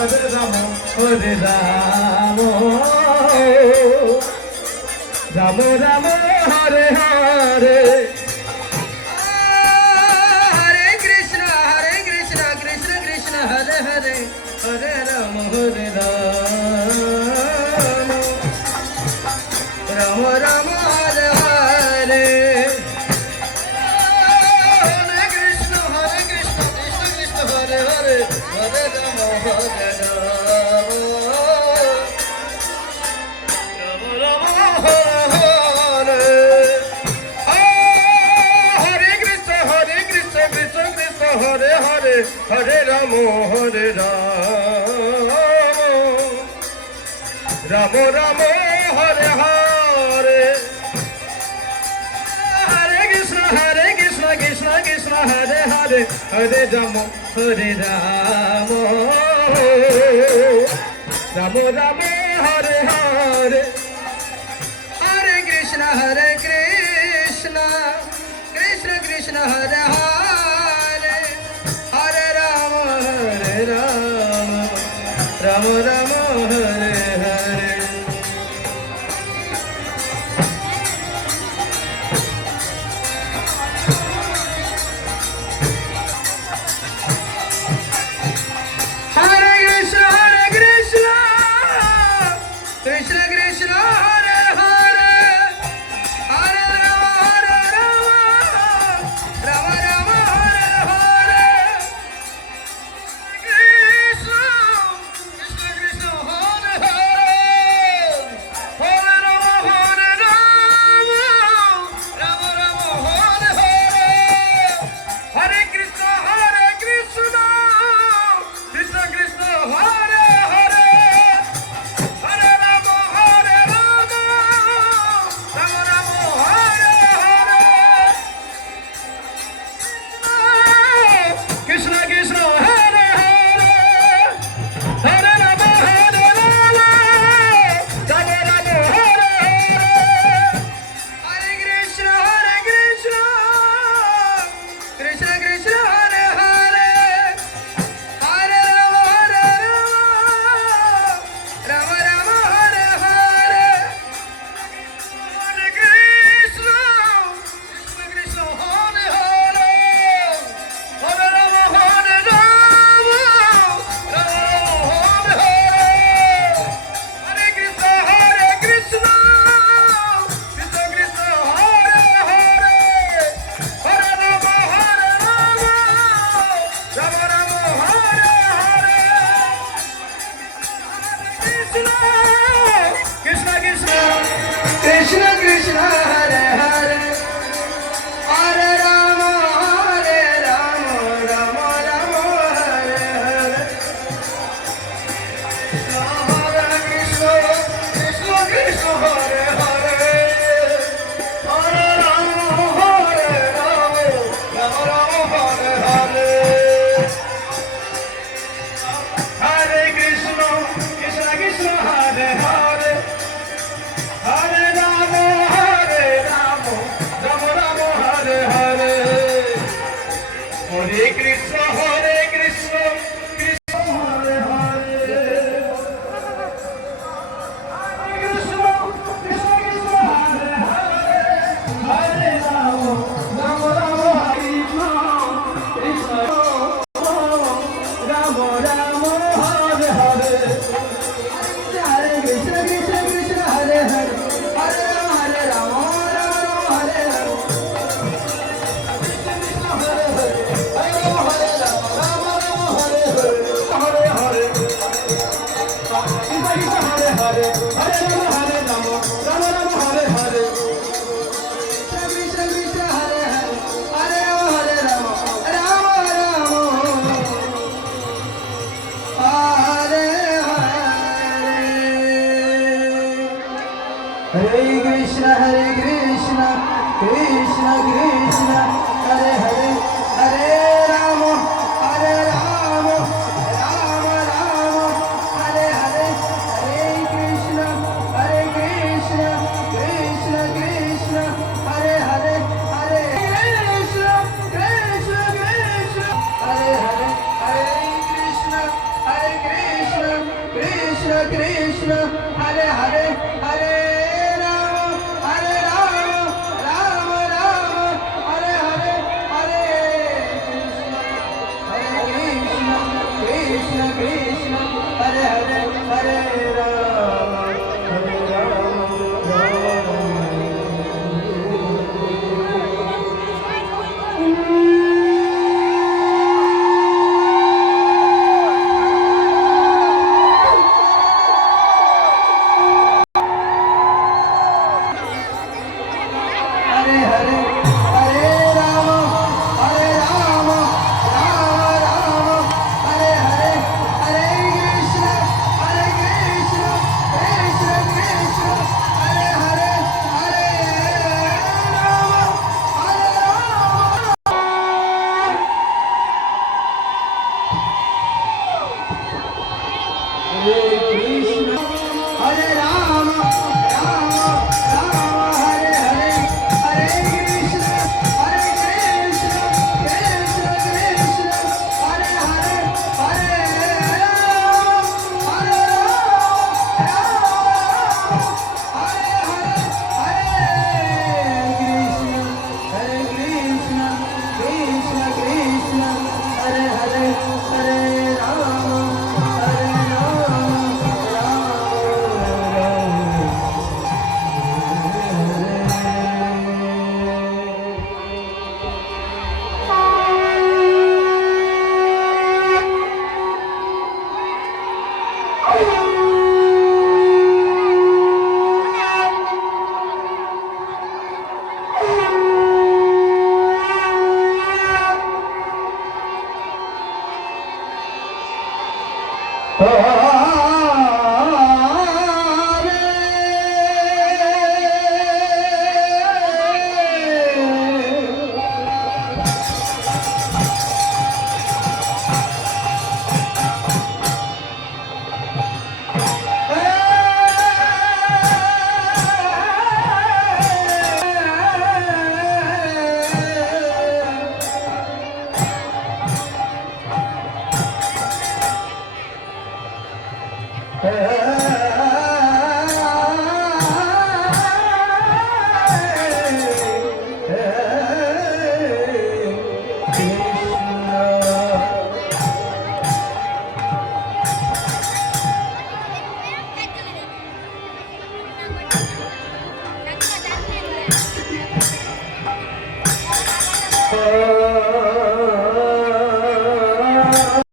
Hare Ram Hare Ram Ram Ram Hare Hare Hare Krishna Krishna Krishna Hare Hare Hare Ram Ram Ram Hare Hare Hare Krishna Krishna Krishna Hare Hare Hare Ram Ram Ram Hare Hare Krishna Krishna Krishna Hare Hare Hare Ram Ram Ram Hare Hare Hare Krishna Krishna Krishna Hare Hare Hare Ram Ram Ram Hare Hare Hare Krishna Krishna Krishna Hare Hare Hare Ram Ram Ram Hare Hare Hare Krishna Krishna Krishna Hare Hare Hare Ram Ram Ram Hare Hare Krishna Krishna Hare